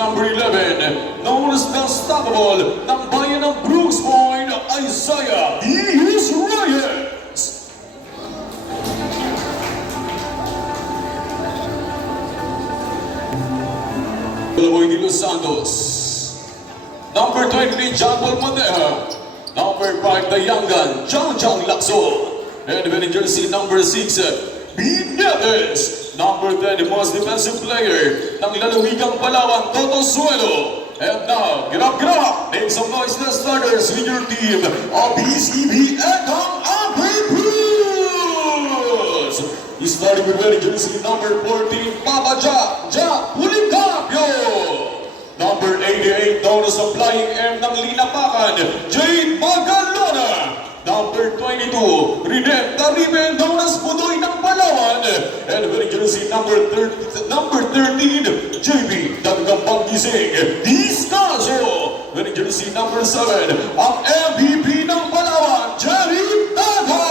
number 11, known as the Unstoppable ng bayan ng Brooks Point, Isaiah Diaz Reyes. Eloy de Los Santos. Number 20, John Paul Madeja. Number 5, the young gun, John Lacson. And winning jersey number 6, B. Neves. Number 10, the most defensive player ng Lalawigang Palawan, Toto Suelo. And now, get up, make some noise to the starters with your team of BCB Ekang Ambrose. Starting with winning jersey number 14, Papa Ja Pulicapio. Number 88, known as the Flying M ng Linapakan, Jade Magalona. Number 22, Rene Taribe, known as Budoy ng Palawan. And winning jersey number 13, JB Dagambang Gising, Discaso. Winning jersey number 7, ang MVP ng Palawan, Jerry Tago.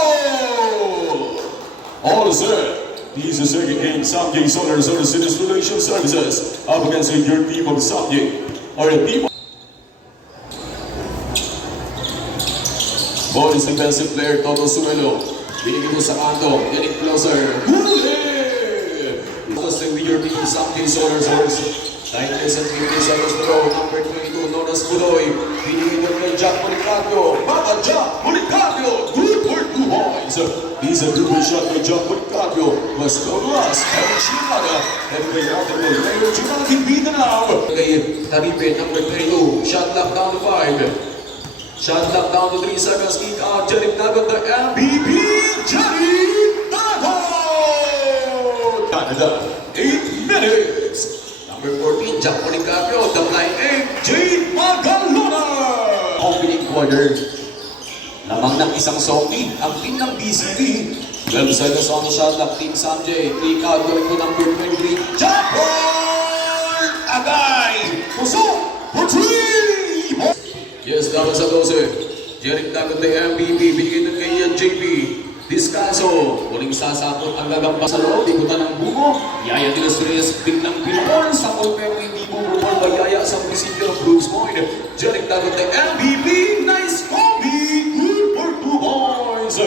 All set. This is the second game, Samjay Solar Installation Services up against your team of Samjay, or a team of bonus defensive player, Toto Suelo. Binigay mo sa kanto, getting closer. Huli! Because with your team, Samjay Solar Services. 9 minutes and 15 seconds to go. Number 22, known as Budoy. Binigay mo kay Jack Molicapio. Baka Jack Molicapio! Good for 2 points. He's a good shot by Jack Molicapio. Was Douglas, Kevin Shimada. And kay Rotterdam, Mayor Chimada Kimbita now. Kay Taribe, number 22. Shot lock down to 5. Shot lock down to 3 seconds. Kick out, Jerry Tago, the MVP, Jerry Tago! Canada, 8 minutes. Number 14, Jack Molicapio, the flying egg, Jade Magalona! Opening quarter. Lamang ng isang Sophie, ang team ng BCB. 12 seconds on the shot clock, Team Samjay. Click out going to number 23, Jack Paul Agay! Puso for 3! Yes, dapat sa 12. Jeric Dagot na MVP, binigay na kay JP. Discanso, muling sasapot ang gagamba sa loob, ikutan ng buko. Yaya de los Reyes, biglang pinapon sa pero hindi bumubol ba Yaya sa munisipyo ng Brooks Point. Jeric Dagot na MVP, nice combi, good for 2 points.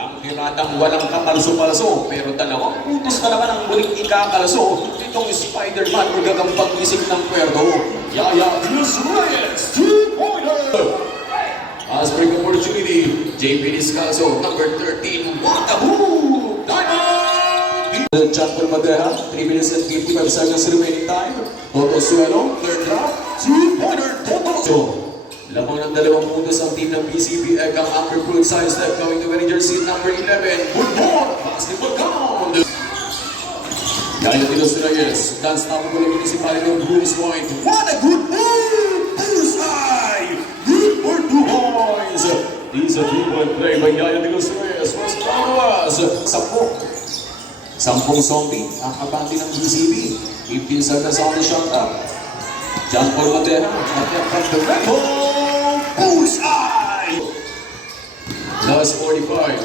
Ang piratang walang kapalso-palso, pero 2 putos na naman ang muling ikakalso. Itong Spider-Man magagambang gising ng puerto. Yaya de los Reyes, 2-pointer. As break opportunity, JP Discalso, number 13, what a move! Diamond! Chantal Madeja, 3 minutes and 55 seconds remaining time. Toto Suelo, third drop, 2-pointer, Toto! Lamang ng 2 puntos ang team ng BCB Ekang Ambrose side step going to winning jersey number 11, football, basketball count! Yaya de los Reyes, dance na po ng municipality ng Brooks Point. What a good move! Bullseye! Good for 2 points! This is a 3-point play by Yaya de los Reyes. First round was 10 zombie ang kabante ng BCB. 15 seconds on the shot up. John Paul Madeja, from the rebel, bullseye! Last 45.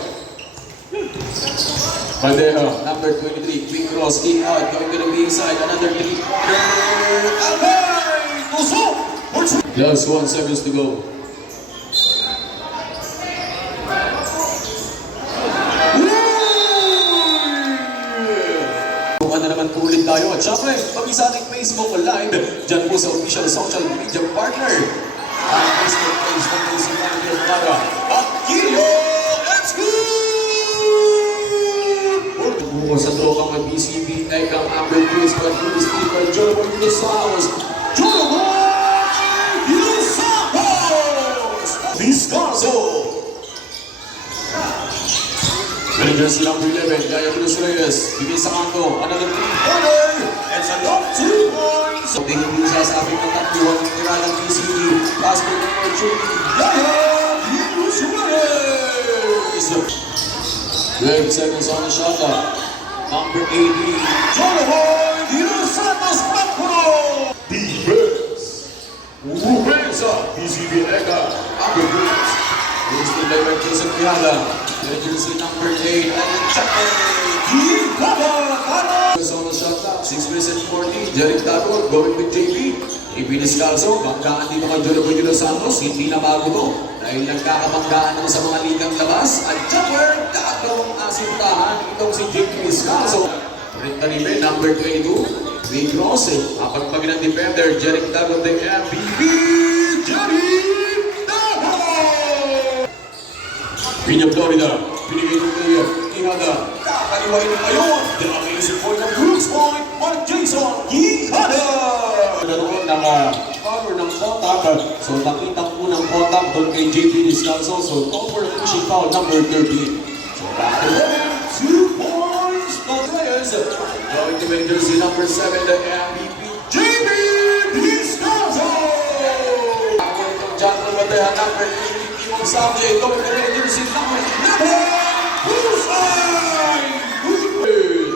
Madeja, number 23, quick cross, kick out, going to the weak side, another 3-pointer. Agay! Tusok! Just 1 seconds to go. Ano naman po ulit tayo. At syempre, pag-isa ating Facebook Live, dyan po sa official social media partner. Ang Facebook page ng BCB para Aquilio Execute! Buko sa trokang ng BCB, Ekang Ambrose, Pag-Ulis, Pag-Ulis, Joloboy, Dinosauros, Joloboy, Dinosauros! Discaso! Winning jersey number 11, Yaya de los Reyes, bigay sa kanto, another 3-pointer, and sa long 2 points! So, tingin din siya sa ating katakbuhan ng tira ng BCB, basket number 2, Yaya de los Reyes! 12 seconds on the shot clock, number 18, Joloboy de los Santos Macro! Defense! Rubensa, BCB Eka, Ambrose, Luis de Lever, Jason Piala, jersey number 8, and check it! Keep cover! On the shot clock, 6 Chris and 40, Jeric Tagot going with JP. JP Descalzo, banggaan dito kay Jolo Boy Santos, hindi na bago to. Dahil nagkakabanggaan naman sa mga ligang labas. At jumper, tatlong asintahan itong si JP Descalzo. Rin number 22, Big Cross, kapagpag ng defender, Jeric Tagot, the MVP, Jeric Tagot! Pinya Florida, pinigay ng player, Quijada, kakaliwain ng ngayon, the point of Cruz Point, Mark Jason, Quijada! Naroon ng cover ng contact, so nakita ko ng contact doon kay JP Descalzo, so over pushing foul number 13. So back to 2 points, the players, going to make jersey number 7, the MVP, JP Descalzo! Ako itong John Malbatehan, number 18, Samjay, going to make jersey number 11,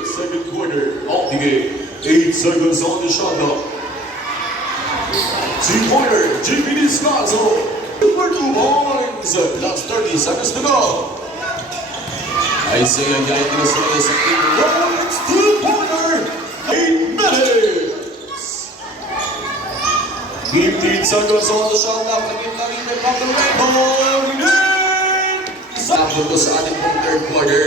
second quarter of the game. 8 seconds on the shot clock. 3-pointer, JP Descalzo. For 2 points. Last 30 seconds to go. Isaiah Yayakinos Reyes at Team Rollins. 2-pointer. 8 minutes. 15 seconds on the shot clock. Naging from the rainbow. Sakto to sa ating pong third quarter.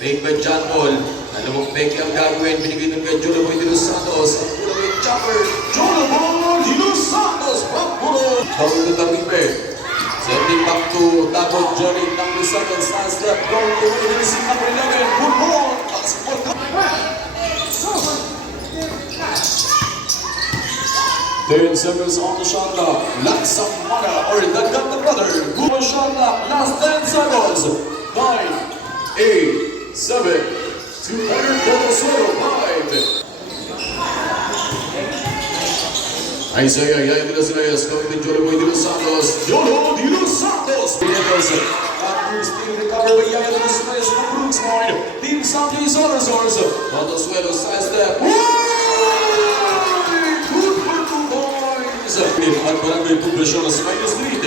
Fake by John Paul. Dalawang fake ang gagawin. Binigay ng kay Jolo Boy Santos. Ang kulang yung chopper. Jolo Boy Santos. Pagpulo. Going to Taripe. Sending back to Tagot Johnny. Number 7. Stanstep. Going to Wilson. Number 11. Good ball. Passport. 10 seconds on the shot clock. Laksam Mana or the Ganta brother. Good shot clock. Last 10 seconds. 9, 8, 7, 200 Venezuela 5. Isaiah Yayakinos Reyes going to Jolo Boy Santos. Jolo Boy Santos. Cruz being recovered by Yayakinos Reyes from Brooks Point. Team Santos Solarsource. Venezuela sidestep. At barangay Poblaciones minus lead.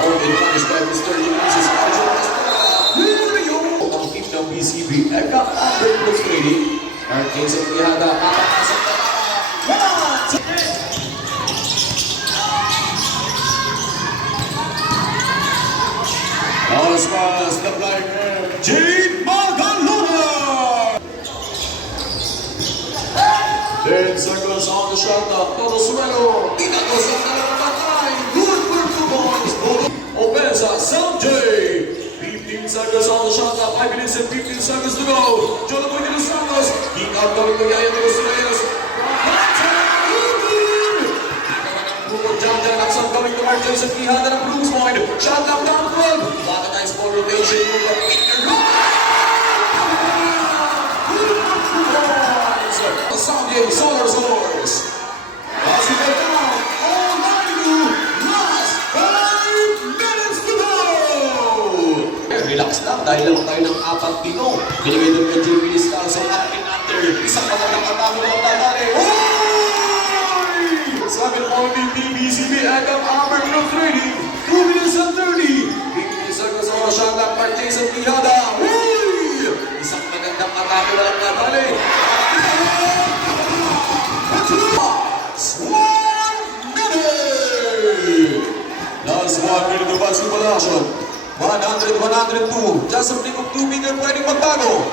Our advantage by Mr. Ulises Arjo Estrada. Ang team ng BCB, Eka Amber Cruz Trading. Our case of Quijada, makapasok na As far as the flying man, Jade Magalona! 10 seconds on the shot clock. Todo suelo. Inatos ang nalamatay. Good for 2 points. Opensa, Sanjay. 15 seconds on the shot clock. 5 minutes and 15 seconds to go. Jolo Boy Santos. Kick out going to Yayakinos Reyes. John Jackson going to Mark Jason Quijada ng Brooks Point. Shot clock down 12. Bakanize for rotation. Samjay Solarsource. Passing it down. All 92. Last 5 minutes to go. Relax lang dahil lang tayo ng 4 dito. Binigay doon kay JP Descalzo up and under. Isang magandang atake ng tatari. Oy! 7-point BCB Agam Amber Cruz Trading. 2 minutes and 30. JP Descalzo sa shot clock par Jason Quijada. Oy! Isang magandang atake ng tatari. Last 1 minute of basketball action. 100-102. Just a flick of 2 finger pwedeng magbago.